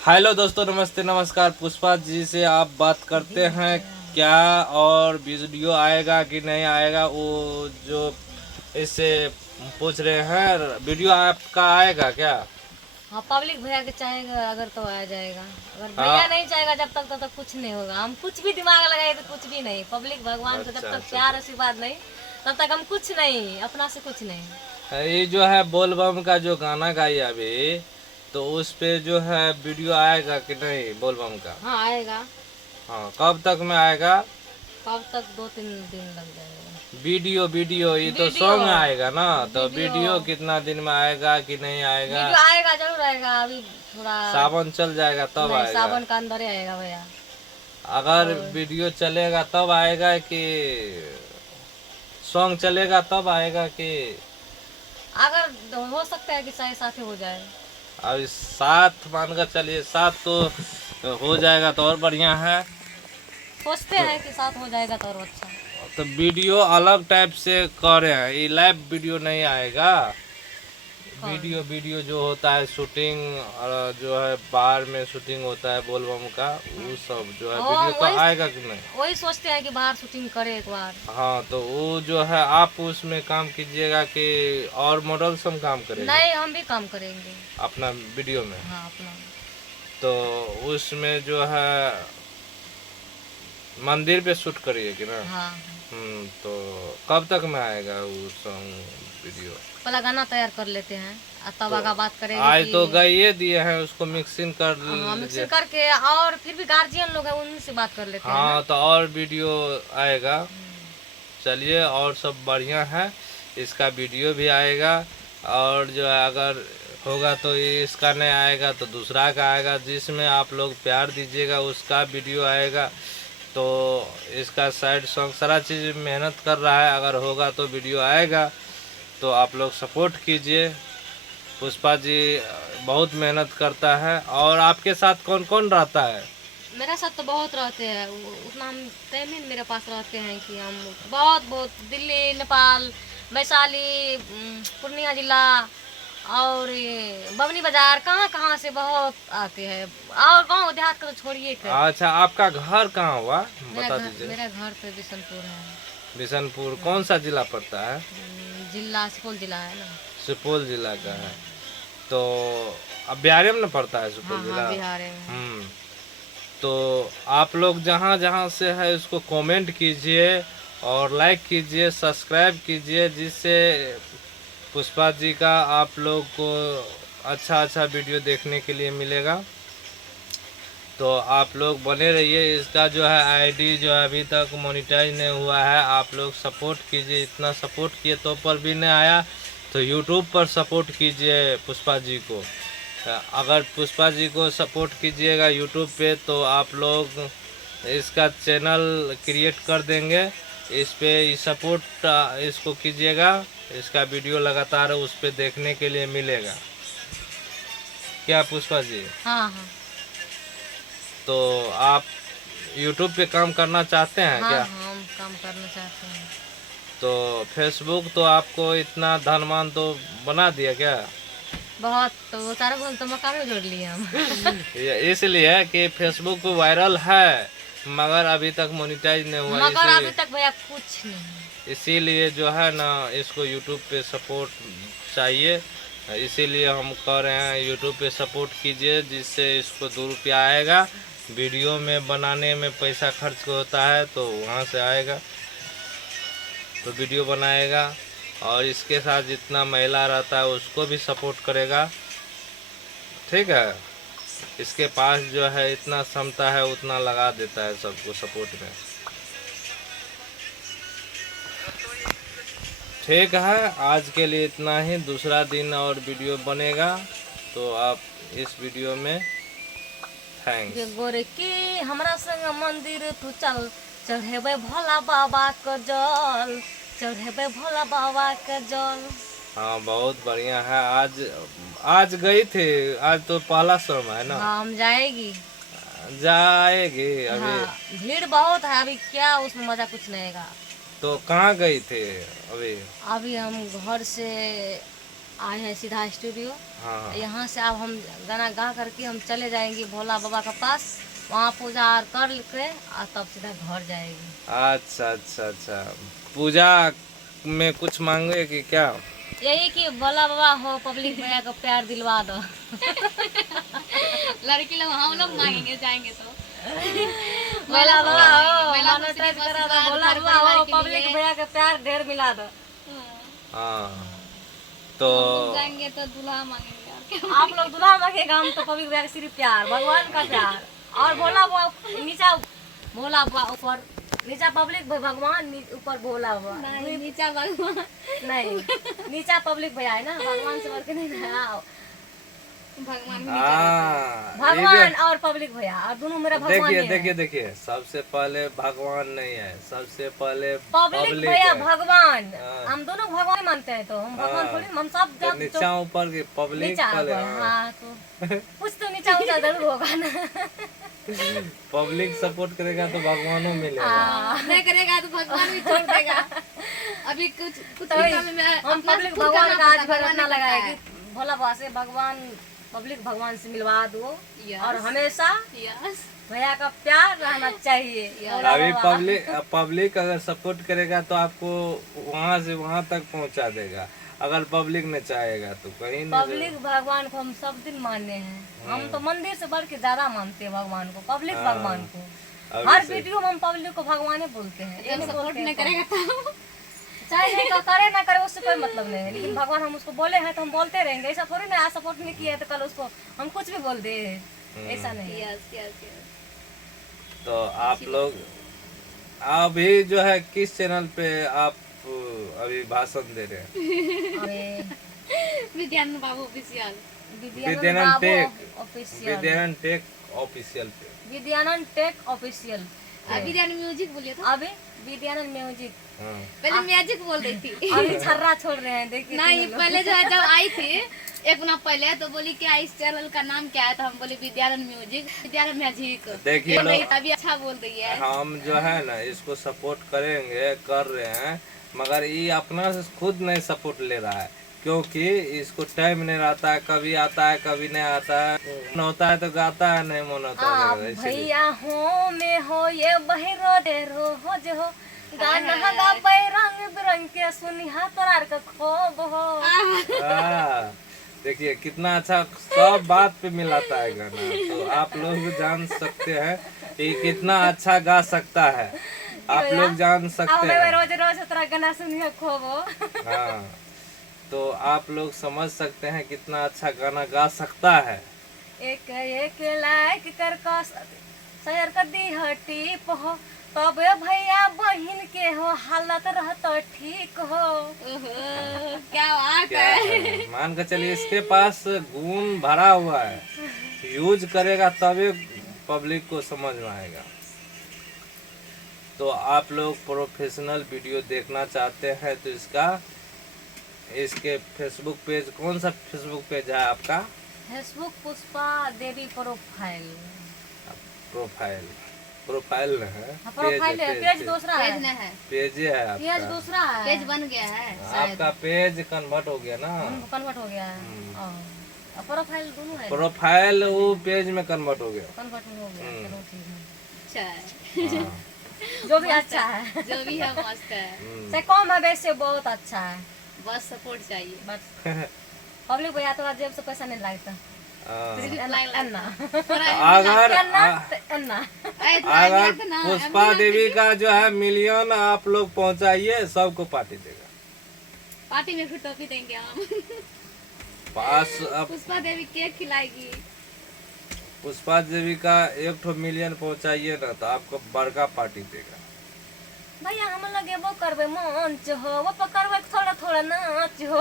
Hello दोस्तों, नमस्ते नमस्कार। पुष्पा जी से आप बात करते हैं क्या, और वीडियो आएगा कि नहीं आएगा वो जो इससे पूछ रहे हैं। वीडियो आपका आएगा क्या? हाँ, पब्लिक भैया के चाहेगा अगर तो आ जाएगा। अगर भैया हाँ। नहीं चाहेगा जब तक तब तक कुछ नहीं होगा। हम कुछ भी दिमाग लगाए तो कुछ भी नहीं। पब्लिक भगवान से जब अच्छा तक अच्छा प्यार अच्छा। आशीर्वाद नहीं तब तक हम कुछ नहीं, अपना से कुछ नहीं। ये जो है बोलबम का जो गाना गाई अभी, तो उस पे जो है वीडियो आएगा कि नहीं बोलबम का? हाँ, आएगा। हाँ, कब तक में आएगा? कब तक? 2-3 दिन लग जाएगा। वीडियो वीडियो ये तो वीडियो सॉन्ग आएगा ना, तो वीडियो वीडियो कितना दिन में आएगा कि नहीं आएगा? वीडियो आएगा, जरूर आएगा। अभी थोड़ा सावन चल जाएगा तब नहीं, आएगा? सावन का अंदर ही आएगा भैया। अगर और वीडियो चलेगा तब आएगा कि सॉन्ग चलेगा तब आएगा कि? अगर हो सकता है कि साथ साथ हो जाए। अब साथ मानकर चलिए, साथ तो हो जाएगा तो और बढ़िया है। सोचते तो, हैं कि साथ हो जाएगा तो और अच्छा। तो वीडियो अलग टाइप से कर रहे हैं, ये लाइव वीडियो नहीं आएगा। कौन? वीडियो वीडियो जो होता है शूटिंग, और जो है बाहर में शूटिंग होता है बोलबम का, वो सब जो है वीडियो हम तो आएगा कि नहीं? वही सोचते हैं कि बाहर शूटिंग करे एक बार। हाँ, तो वो जो है आप उसमें काम कीजिएगा कि और मॉडल्स हम काम करेंगे नहीं, हम भी काम करेंगे। अपना वीडियो में? हाँ, अपना। तो उसमें जो है मंदिर पे शूट करिए कि ना? हाँ, तो कब तक में आएगा वो सॉन्ग वीडियो? पहला गाना तैयार कर लेते हैं और तब तो आगे बात करेंगे आज तो कि गाइए दिए हैं, उसको मिक्सिंग कर हाँ, लीजिए। मिक्सिंग करके। और फिर भी गार्जियन लोग हैं, उन्हीं से बात कर लेते हैं हाँ, ना। तो और वीडियो आएगा। चलिए, और सब बढ़िया है। इसका वीडियो भी आएगा, और जो है अगर होगा तो ये इसका नहीं आएगा तो दूसरा का आएगा, जिसमें आप लोग प्यार दीजिएगा उसका वीडियो आएगा। तो इसका साइड सॉन्ग सारा चीज़ मेहनत कर रहा है, अगर होगा तो वीडियो आएगा। तो आप लोग सपोर्ट कीजिए। पुष्पा जी बहुत मेहनत करता है। और आपके साथ कौन कौन रहता है? मेरा साथ तो बहुत रहते हैं। उतना हम टाइम ही मेरे पास रहते हैं कि हम बहुत बहुत दिल्ली, नेपाल, वैशाली, पूर्णिया जिला और ये बमनी बाजार, कहाँ कहाँ से बहुत आते हैं। और गांव देहात का तो छोड़िए कर। अच्छा, आपका घर कहाँ हुआ बता दीजिए। मेरा घर तो बिशनपुर है। बिशनपुर कौन सा जिला पड़ता है? जिला सुपौल जिला है ना। सुपौल जिला का है। तो अब बिहार में पड़ता है हाँ सुपौल हाँ, जिला? बिहार में। तो आप लोग जहाँ जहाँ से है उसको कमेंट कीजिए और लाइक कीजिए, सब्सक्राइब कीजिए, जिससे पुष्पा जी का आप लोग को अच्छा अच्छा वीडियो देखने के लिए मिलेगा। तो आप लोग बने रहिए। इसका जो है आईडी जो है अभी तक मोनेटाइज नहीं हुआ है, आप लोग सपोर्ट कीजिए। इतना सपोर्ट किए तो पर भी नहीं आया, तो यूट्यूब पर सपोर्ट कीजिए पुष्पा जी को। अगर पुष्पा जी को सपोर्ट कीजिएगा यूट्यूब पे तो आप लोग इसका चैनल क्रिएट कर देंगे। इस पे सपोर्ट इसको कीजिएगा, इसका वीडियो लगातार उस पे देखने के लिए मिलेगा। क्या पुष्पा जी? हाँ हाँ तो आप यूट्यूब पे काम करना चाहते हैं हाँ क्या? हाँ, हम काम करना चाहते हैं। तो फेसबुक तो आपको इतना धनवान तो बना दिया क्या? बहुत, तो वो सारा बोल तो मकान में जोड़ लिए हम। इसलिए कि फेसबुक वायरल है मगर अभी तक मोनेटाइज नहीं हुआ, मगर अभी इसीलिए तक भैया कुछ नहीं। इसीलिए जो है ना इसको यूट्यूब पे सपोर्ट चाहिए। इसीलिए हम कह रहे हैं यूट्यूब पे सपोर्ट कीजिए, जिससे इसको 2 रुपया आएगा। वीडियो में बनाने में पैसा खर्च होता है तो वहाँ से आएगा, तो वीडियो बनाएगा। और इसके साथ जितना महिला रहता है उसको भी सपोर्ट करेगा, ठीक है। इसके पास जो है इतना क्षमता है उतना लगा देता है सबको सपोर्ट में। ठीक है, आज के लिए इतना ही। दूसरा दिन और वीडियो बनेगा, तो आप इस वीडियो में जे थैंक्स। गोरे के हमरा संग मंदिर तू चल, चढ़ेबे भोला बाबा के जल, चढ़ेबे भोला बाबा के जल। हाँ, बहुत बढ़िया है। आज आज गई थी, आज तो पहला सोम है ना? हाँ, हम जाएगी। जाएगी अभी? हाँ, भीड़ बहुत है अभी, क्या उसमें मजा कुछ नहीं है। तो कहाँ गई थी अभी? अभी हम घर से आए हैं सीधा स्टूडियो। हाँ यहाँ से अब हम गाना गा करके हम चले जाएंगे भोला बाबा के पास, वहाँ पूजा और कर के और तब सीधा घर जाएंगे। अच्छा अच्छा अच्छा, पूजा में कुछ मांगे कि क्या? यही कि भोला बाबा हो, पब्लिक भैया को प्यार दिलवा दो। लड़की लोग हम लोग मांगेंगे जाएंगे तो। भोला बाबा हो, महिला मोनेटाइज मुस्लिम करा दो, आशीर्वाद भोला घर बाबा हो, परिवार के पब्लिक लिए। भैया के प्यार ढेर मिला दो। हाँ तो जाएंगे तो दूल्हा मांगेंगे और क्या। आप लोग दुल्हा मांगेगा, हम तो पब्लिक भैया का सिर्फ प्यार, भगवान का प्यार। और भोला बाबा नीचा, भोला बाबा ऊपर, नीचा पब्लिक भगवान, ऊपर भोला बाबा। नहीं, नीचा भगवान। नहीं, नीचा पब्लिक भैया है ना, भगवान से बढ़ के नहीं ना। भगवान भी हाँ भगवान और पब्लिक भैया, और दोनों मेरा भगवान देखिए ही है। देखिए देखिए, सबसे पहले भगवान नहीं है, सबसे पहले पब्लिक पब्लिक भैया है। भगवान, हाँ। हम दोनों भगवान मानते हैं, तो हम भगवान हाँ। थोड़ी, हम सब तो जब नीचा ऊपर की पब्लिक नीचा पहले। ऊपर, हाँ तो कुछ तो नीचा ऊंचा जरूर होगा ना। पब्लिक सपोर्ट करेगा तो भगवानों मिलेगा। हाँ। नहीं करेगा तो भगवान भी छोड़ देगा। अभी कुछ कुछ तो दिनों में मैं हम अपना पब्लिक खुद भगवान करना का आज पड़ता है, भर भगवान अपना नहीं लगाया करता कि भोला बाबा से भगवान, पब्लिक भगवान से मिलवा दो, Yes. और हमेशा है। Yes. भैया का प्यार रहना चाहिए। भोला अभी बाबा। पब्लिक अगर सपोर्ट करेगा तो आपको वहाँ से वहाँ तक पहुँचा देगा, अगर पब्लिक ने चाहेगा तो कहीं नहीं पब्लिक भगवान को हम सब दिन मानने हैं, हम तो मंदिर से बढ़ के ज्यादा मानते हैं भगवान को, पब्लिक हाँ। भगवान को। अभी हर से- वीडियो में हम पब्लिक को भगवान ही बोलते हैं, ये जब नहीं सपोर्ट बोलते नहीं हैं करेगा तो चाहे नहीं करे ना करे, उससे कोई मतलब नहीं है, लेकिन भगवान हम उसको बोले हैं तो हम बोलते रहेंगे। ऐसा थोड़ी ना आज सपोर्ट नहीं किया है तो कल उसको हम कुछ भी बोल दे, ऐसा नहीं है। Yes yes yes. तो आप लोग अभी जो है किस चैनल पे आप अभी भाषण दे रहे हैं? अरे विद्यानंद बाबू official. Vidyanand tech official, Vidyanand tech official पे। Vidyanand tech official. Vidyanand music बोलिए तो। अभी विद्यानंद म्यूजिक, हाँ। पहले मैजिक बोल रही थी। अभी छर्रा छोड़ रहे हैं, देखिए नहीं, तीनों लोग। पहले जो है जब आई थी एक महीना पहले तो बोली क्या इस चैनल का नाम क्या है, तो हम बोले विद्यानंद म्यूजिक, विद्यानंद मैजिक। देखिए बोल रही लोग, है, अभी अच्छा बोल रही है। हम जो है ना इसको सपोर्ट करेंगे, कर रहे हैं, मगर ये अपना से खुद नहीं सपोर्ट ले रहा है, क्योंकि इसको टाइम नहीं रहता है, कभी आता है कभी नहीं आता है, मन होता है तो गाता है, नहीं मन होता है आप तो इसीलिए। भैया हो में हो ये बहिरो देरो हो जो हो, गाना गाबे रंग बिरंग के सुनिहा तोरार का खोब हो। हाँ, देखिए कितना अच्छा सब बात पे मिलाता है गाना, तो आप लोग जान सकते हैं कि कितना अच्छा गा सकता है, आप लोग जान अब सकते मैं हैं। रोज रोज तेरा गाना सुनिहा खोब हो। हाँ, तो आप लोग समझ सकते हैं कितना अच्छा गाना गा सकता है। एक एक लाइक कर को शेयर कर दी हटी हो, तब भैया बहिन के हो हालत रहता ठीक हो। ओहो, क्या बात क्या है। है? मान के चलिए इसके पास गुण भरा हुआ है, यूज करेगा तभी पब्लिक को समझ में आएगा। तो आप लोग प्रोफेशनल वीडियो देखना चाहते हैं तो इसके फेसबुक पेज, कौन सा फेसबुक पेज है आपका? Facebook Pushpa Devi profile. Profile profile न है, हाँ, प्रोफाइल है, पेज दूसरा पेज है, नहीं है, पेज है पेज आपका। दूसरा है, पेज बन गया है शायद। आपका पेज कन्वर्ट हो गया ना, कन्वर्ट हो गया है। और प्रोफाइल दोनों है, प्रोफाइल वो पेज में कन्वर्ट हो गया। कन्वर्ट हो गया। चलो ठीक है, अच्छा है। हाँ। जो भी अच्छा है, जो भी है मस्त है, हम्म। से कम है वैसे बहुत अच्छा है, बस सपोर्ट चाहिए। बस पब्लिक भैया तो जेब से पैसा नहीं लगता। हाँ। अन्ना अगर अन्ना अगर पुष्पा देवी का जो है मिलियन आप लोग पहुंचाइए, सबको पार्टी देगा। पार्टी में फिर टॉफी देंगे हम। पास अब पुष्पा देवी केक खिलाएगी। पुष्पा देवी का 1 मिलियन पहुंचाइए ना तो आपको बड़का पार्टी देगा। भैया हम लगे वो करबे मंच हो, वो पकड़बे थोड़ा थोड़ा नाच हो।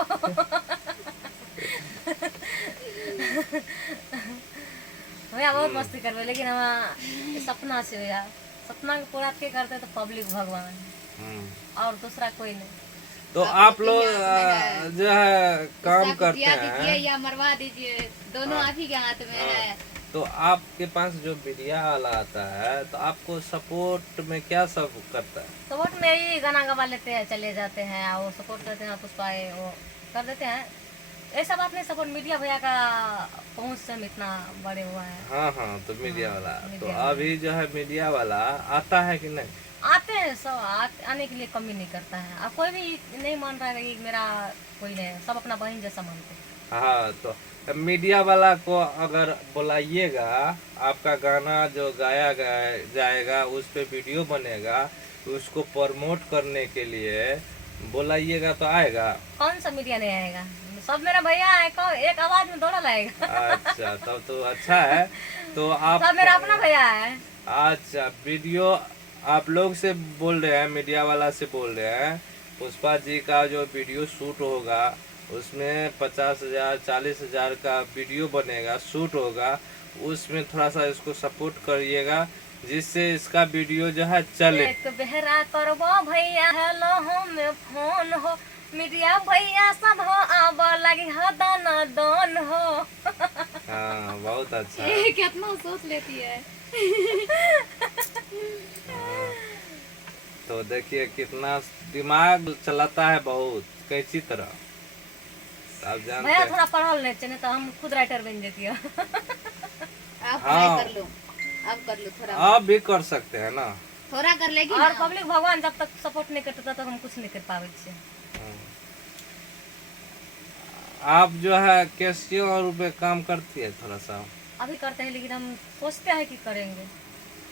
भैया बहुत मस्ती करबे, लेकिन हम सपना से भैया, सपना के पूरा के करते तो पब्लिक भगवान हम्म। और दूसरा कोई नहीं। तो आप लोग जो है काम उसका करते कुटिया दीजिए हैं, या मरवा दीजिए, दोनों आप ही के हाथ में है। तो आपके पास जो मीडिया वाला आता है तो आपको सपोर्ट में क्या सब करता है? सपोर्ट में ही गाना गवा लेते हैं, चले जाते हैं, और सपोर्ट करते हैं, पुष्पा वो कर देते हैं, ऐसा बात नहीं, सपोर्ट मीडिया भैया का पहुंच से हम इतना बड़े हुआ है। हाँ हाँ, तो मीडिया वाला तो मीडिया अभी जो है मीडिया वाला आता है कि नहीं? आते हैं सब, आने के लिए कमी नहीं करता है। अब कोई भी नहीं मान रहा है कि मेरा कोई नहीं है, सब अपना बहन जैसा मानते हैं। हाँ, तो मीडिया वाला को अगर बुलाइएगा, आपका गाना जो गाया जाएगा उस पे वीडियो बनेगा, उसको प्रमोट करने के लिए बुलाइएगा तो आएगा। कौन सा मीडिया नहीं आएगा, सब मेरा भैया है, एक आवाज में दौड़ा लाएगा। अच्छा, तब तो अच्छा है। तो आप सब मेरा अपना भैया है। अच्छा, वीडियो आप लोग से बोल रहे हैं, मीडिया वाला से बोल रहे हैं, पुष्पा जी का जो वीडियो शूट होगा उसमें 50,000 40,000 का वीडियो बनेगा, शूट होगा, उसमें थोड़ा सा इसको सपोर्ट करिएगा जिससे इसका वीडियो जो है चले। एक बेहरा करबो भैया, हेलो हम फोन हो, मीडिया भैया सब हो, आब लगी हो दाना दान हो। हाँ, बहुत अच्छा है। ये कितना सोच लेती है। हाँ, तो देखिए कितना दिमाग चलाता है, बहुत कैसी तरह, आप जानते भैया हैं। थोड़ा पढ़ल नहीं चाहिए, तो हम खुद राइटर बन जाती है। आप हाँ। ट्राई कर लो, अब कर लो थोड़ा, आप भी कर सकते हैं ना। थोड़ा कर लेगी और ना। पब्लिक भगवान जब तक सपोर्ट नहीं करता तब हम कुछ नहीं कर पावे छे। आप जो है कैसियो और पे काम करती है थोड़ा सा? अभी करते हैं, लेकिन हम सोचते हैं कि करेंगे।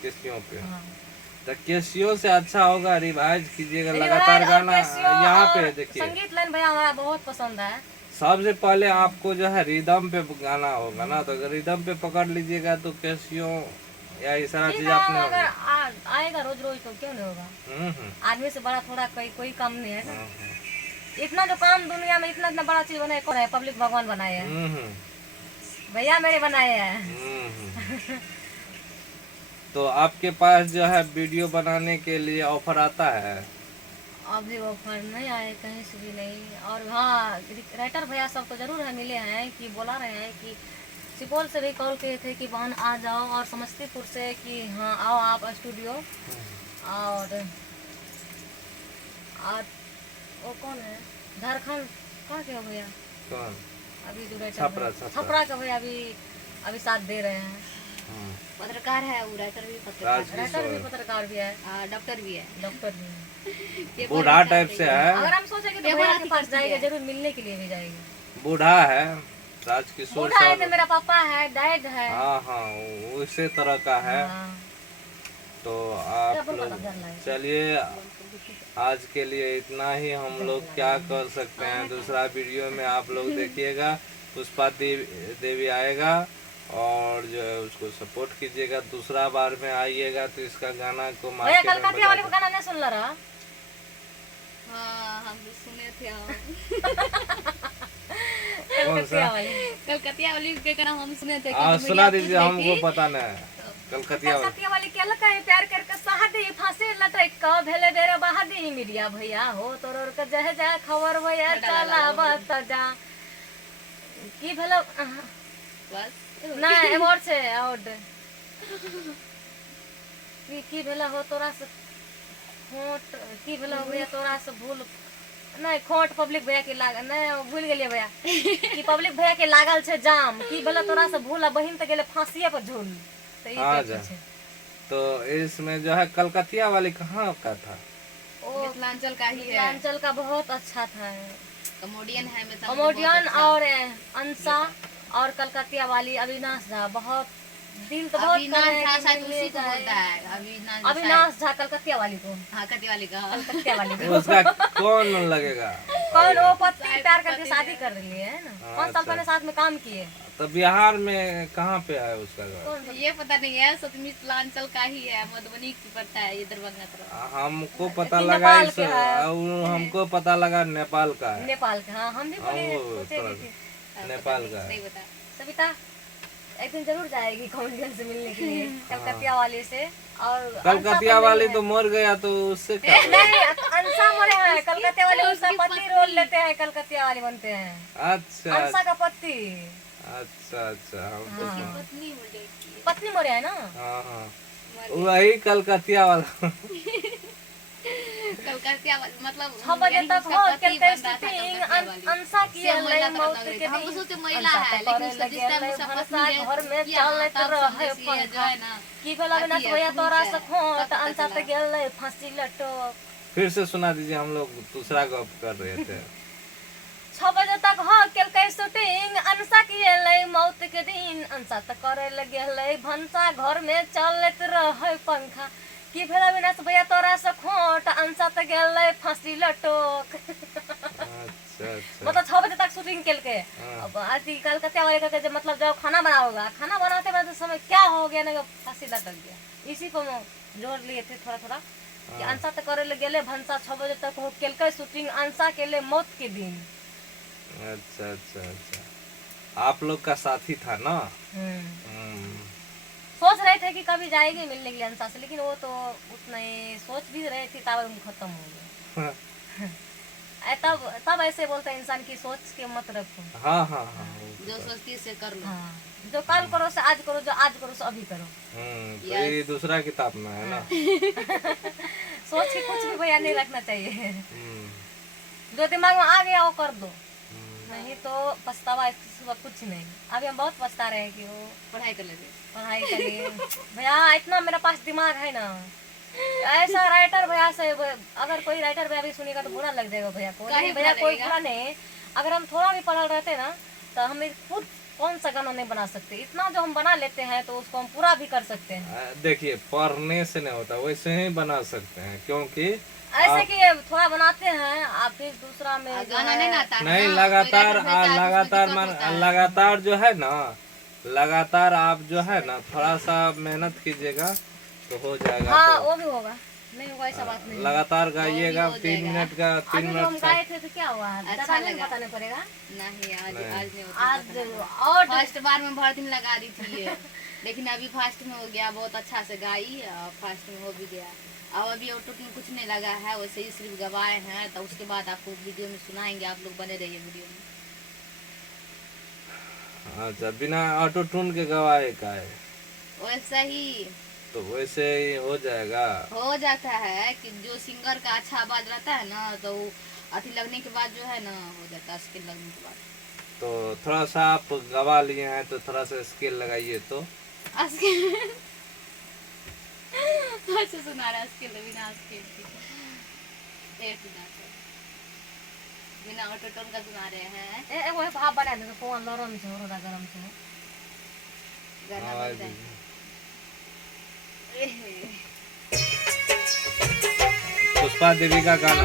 कैसियो पे हाँ। तो कैसियो से अच्छा होगा रिवाइज कीजिएगा रिवाइज लगातार और गाना। कैसियो यहाँ और पे देखिए, संगीत लाइन भैया हमारा बहुत पसंद है। सबसे पहले आपको जो है रिदम पे गाना होगा ना, तो अगर रिदम पे पकड़ लीजिएगा तो कैसियो या ये सारा ठीक चीज है, आपने अगर आएगा रोज रोज तो क्यों नहीं होगा। हम्म। आदमी से बड़ा थोड़ा कोई काम नहीं है ना। हम्म, इतना जो काम दुनिया में इतना इतना बड़ा चीज बनाए कौन है? पब्लिक भगवान बनाए हैं, हम्म, भैया मेरे बनाए हैं। हम्म। तो आपके पास जो है वीडियो बनाने के लिए ऑफर आता है? अभी ऑफर नहीं आए कहीं से भी नहीं। और हाँ, राइटर भैया सब तो जरूर है, मिले हैं कि बोला रहे हैं कि सुपौल से भी कॉल किए थे कि बहन आ जाओ, और समस्तीपुर से कि हाँ आओ आप स्टूडियो। और वो कौन है, झारखंड का क्या भैया कौन? अभी जो राइटर छपरा, भैया- छपरा। छपरा का भैया अभी साथ दे रहे हैं। हाँ, पत्रकार है वो, राइटर भी पत्रकार, राइटर भी पत्रकार भी है, डॉक्टर भी है। डॉक्टर भी है। पेपर बूढ़ा भी टाइप छापते से हैं। है, अगर हम सोचेंगे तो पेपर भैया अथी के पास करती जाएंगे, है। जरूर मिलने के लिए भी जाएंगे। बूढ़ा है, राजकिशोर बूढ़ा है तो सर। मेरा पापा है, डैड है। हाँ हाँ, उसी तरह का है। हाँ। तो आप डबल लोग कलर करना है। चलिए, आज के लिए इतना ही। हम लोग क्या कर सकते हैं, दूसरा वीडियो में आप लोग देखिएगा, पुष्पा देवी आएगा और जो है उसको सपोर्ट कीजिएगा। दूसरा बार में आइएगा तो इसका गाना को भैया मार्केट में कलकतिया वाले को बजा गाना नहीं सुन रहा? हाँ, हम भी सुने थे। कौन सा? कलकतिया वाले। कलकतिया वाली के गाना हम सुने थे। हाँ, क्योंकि सुना भैया दीजिए, पूछ रही हमको थी। पता नहीं है। कलकतिया वाला कलकतिया वाले क्या लगा है, प्यार करके शादी फांसी लटक का भेले बेरे बहादी मीडिया भैया हो तोर के जह जा खबर भैया चला बत जा की भेलो बस ना अवार्ड से अवार्ड की भेला हो तोरा से खोट की भेला भैया तोरा से भूल नहीं खोट पब्लिक भैया के लाग नहीं भूल गेलिए भैया कि पब्लिक भैया के लागल छे जाम की भेला तोरा से भूल बहिन त गेले फांसीए पर झूल तो ई हाँ देखे जा। छे। तो इसमें जो है कलकतिया वाली कहाँ का था? ओ मिथिलांचल का ही है, मिथिलांचल का बहुत अच्छा था। कॉमेडियन है मिथिलांचल, कॉमेडियन बहुत अच्छा। और अंसा और कलकतिया वाली अविनाश झा बहुत दिल तो बहुत अविनाश करे झा कि शायद मिलने उसी को जाए। बोलता है, अविनाश झा कलकतिया वाली को, हाँ कति वाली का। कलकतिया वाली को। उसका कौन लगेगा? कौन वो पति प्यार करके शादी कर लिए है ना, 5 साल अच्छा। पहले साथ में काम किए। तो बिहार में कहाँ पे है उसका घर? कौन ये पता नहीं है, सब मिथिलांचल का ही है, मधुबनी की पड़ता है, ये दरभंगा तरफ। हमको पता लेकिन लगा नेपाल इस के है। और हमको पता लगा नेपाल का है। नेपाल के? हाँ हम भी बोले हाँ, वो सोचे थोड़ा भी थे। नेपाल का है। नहीं बता। सविता एक दिन जरूर जाएगी कॉमेडियन से मिलने के लिए, कलकतिया वाले से। और कलकतिया अंसा वाली नहीं तो मर गया, तो उससे क्या है। होगा? नहीं अंसा मरे हैं, कलकतिया वाले उसका पति रोल लेते हैं, कलकतिया वाले बनते हैं। अच्छा अंसा का पति, अच्छा अच्छा, हम तो हाँ। पत्नी मुझे की पत्नी मरे है ना। हाँ हाँ, मर वही कलकतिया वाला। करते मतलब 6 बजे तक उसका हो पति के बन रहा था शूटिंग कलकत्ते वाली। अंसा की सेम महिला मौत तरह लग के रही थी। हम तो दिन सोचे महिला है, लेकिन उसका जिस टाइम उसका पत्नी घर में किया ना, चलत तब रहे समझे कि ये जो है ना की भेला बिना अथी है, भैया पुरुष तोरा है, से तब खोट पता अंसा चला। त गेलै फांसी लटक। फिर से सुना दीजिए, हम लोग दूसरा गप कर रहे थे। 6 बजे तक हो के शूटिंग अंसा की एलै मौत के दिन अंसा त करे लगे भंसा घर में चलत रहे पंखा की भेला बिना भैया तोरा से खोट अंसा त गेलै फांसी लटक। अच्छा अच्छा। मतलब 6 बजे तक शूटिंग केल के हाँ। अब आज कलकत्ता वाले का जब मतलब जब खाना बना होगा, खाना बनाते बनाते समय क्या हो गया ना फांसी लटक गया। इसी को जोड़ लिए थे थोड़ा थोड़ा कि हाँ। अंसा तक करे लगे भंसा 6 बजे तक हो केल के शूटिंग अंसा के लिए मौत के दिन। अच्छा अच्छा अच्छा, आप लोग का साथी था ना। सोच रहे थे कि कभी जाएगी मिलने के लिए अंसा से, लेकिन वो तो उतना ही सोच भी रहे थे तब खत्म हो गया। तब तब ऐसे बोलते हैं इंसान की सोच के मत रखो। हाँ हाँ हाँ। जो सोचती से कर लो। हाँ, जो कल करो से आज करो, जो आज करो से अभी करो। तो ये दूसरा किताब में है ना। सोच के कुछ भी भैया नहीं रखना चाहिए। जो दिमाग में आ गया वो कर दो, नहीं तो पछतावा इसके कुछ नहीं। अभी हम बहुत पछता रहे हैं कि वो पढ़ाई कर लेते। पढ़ाई करिए भैया, इतना मेरे पास दिमाग है ना। ऐसा राइटर भैया से अगर कोई राइटर भैया भी सुनेगा तो बुरा लग जाएगा भैया को। नहीं भैया कोई बुरा नहीं, अगर हम थोड़ा भी पढ़ल रहते ना तो हम खुद कौन सा गाना नहीं बना सकते। इतना जो हम बना लेते हैं तो उसको हम पूरा भी कर सकते हैं। देखिए पढ़ने से नहीं होता, वैसे ही बना सकते हैं, क्योंकि ऐसे कि थोड़ा बनाते हैं आप फिर दूसरा में गाना नहीं आता नहीं लगातार लगातार जो है ना, लगातार आप जो है ना थोड़ा सा मेहनत कीजिएगा तो हो जाएगा। हाँ तो वो भी होगा, नहीं होगा ऐसा बात नहीं। लगातार गाइएगा 3 मिनट का, 3 अभी हम मिनट गाए थे तो क्या हुआ, अच्छा ज्यादा नहीं लगा। बताने पड़ेगा। नहीं आज नहीं आज होता। और फर्स्ट बार में भर दिन लगा दी थी ये, लेकिन अभी फास्ट में हो गया, बहुत अच्छा से गाई और फास्ट में हो भी गया। अब अभी ऑटो ट्यून कुछ नहीं लगा है, वैसे ही सिर्फ गवाए हैं, तो उसके बाद आपको वीडियो में सुनाएंगे। आप लोग बने रहिए वीडियो में। अच्छा, बिना ऑटो ट्यून के गवाए का है वैसा ही तो वैसे ही हो जाएगा। हो जाता है कि जो सिंगर का अच्छा आवाज रहता है ना, तो अथी लगने के बाद जो है ना हो जाता है, स्किल लगने के बाद। तो थोड़ा सा आप गवा लिए हैं तो थोड़ा सा स्केल लगाइए तो अच्छा सुना रहा स्किल बिना स्किल बिना ऑटो टोन का सुना रहे हैं। ए वो भाप बना दे तो कौन नरम से और गरम से गाना आवाज बजता है। पुष्पा देवी का गाना।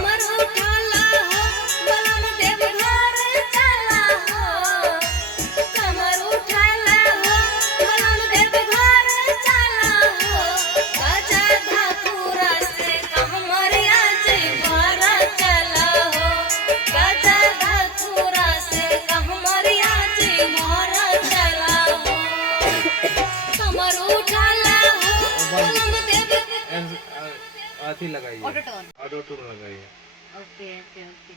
अथी लगाइए, ऑटो टोन। ऑटो ट्यून लगाइए। Okay okay okay.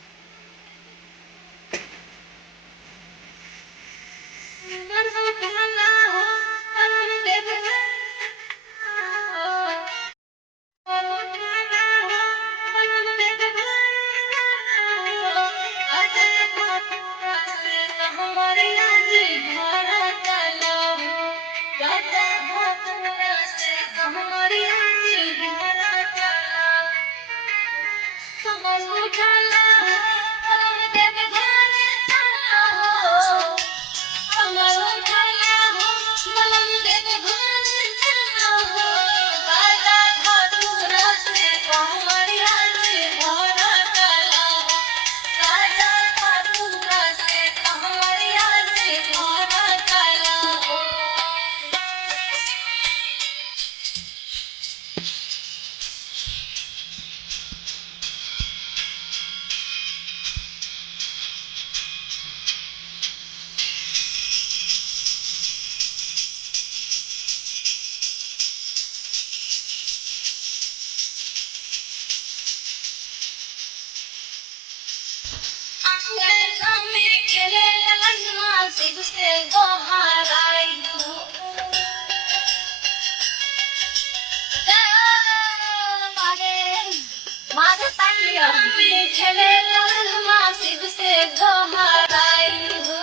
खेले लहमा शिव से दोहराई हो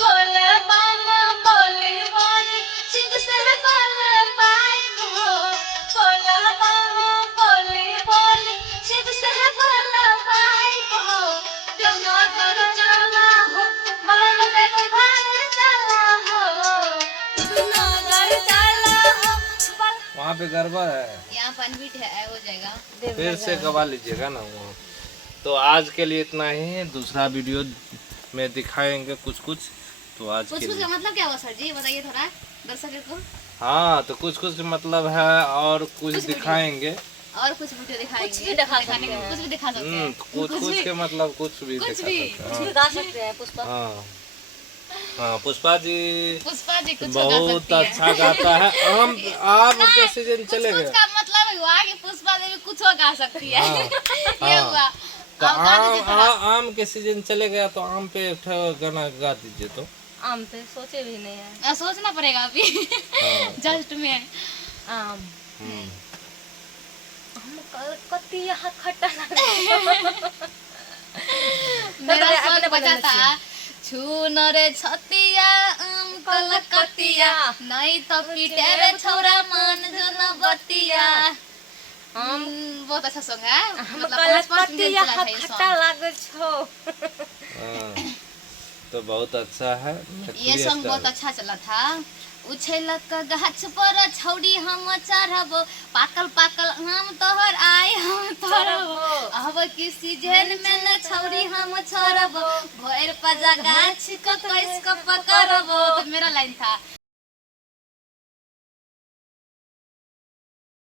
बोले बामा बोले बोले शिव से बोले पाई हो बोले बामा बोले बोले शिव से बोले पाई हो जमा कर चला हो बाल पे भाग चला हो नगर चला हो वहाँ पे गड़बड़ है, यहाँ पनवीट है, हो जाएगा। फिर से गवा लीजिएगा ना वो। तो आज के लिए इतना ही, दूसरा वीडियो में दिखाएंगे कुछ कुछ। तो आज कुछ के कुछ लिए का मतलब क्या हुआ सर जी, बताइए थोड़ा दर्शक को। हाँ, तो कुछ कुछ मतलब है और कुछ दिखाएंगे। और कुछ वीडियो दिखाएंगे, कुछ भी दिखा दिखाने सकते को हैं। कुछ भी दिखा सकते हैं। कुछ कुछ के मतलब कुछ भी कुछ दिखा भी। सकते हैं। गा सकते हैं पुष्पा। हाँ हाँ, पुष्पा जी पुष्पा जी कुछ गा बहुत सकती है। अच्छा गाता है। आम के सीजन कुछ चले कुछ गए, का मतलब हुआ कि पुष्पा देवी कुछ गा सकती है। हाँ, ये हाँ। हुआ। तो अब गा दीजिए थोड़ा। आम के सीजन चले गया तो आम पे एक ठो गाना गा दीजिए तो। आम पे सोचे भी नहीं है। सोचना पड़ेगा अभी हाँ। जस्ट में। आम हम्म। हम कलकतिया खट्टा मेरा अगले सॉन्ग बजाना बजा था, छून रे छतिया आम कलकतिया नहीं तो पीटे रे छौरा मान जो न बतिया। बहुत अच्छा सॉन्ग है। हम मतलब 5-5 मिलियन कलकतिया चला था ये खट्टा सॉन्ग। लागे छो। हाँ, तो बहुत अच्छा है। ये सॉन्ग बहुत अच्छा चला था। उछलक गाछ पर छौड़ी हम चढ़ब, पाकल पाकल आम तोहर आए हम तोड़ब, अब की सीजन में न छौड़ी हम छोड़ब, भोर पजा गाछ को कैस को पकड़ब। तो मेरा लाइन था।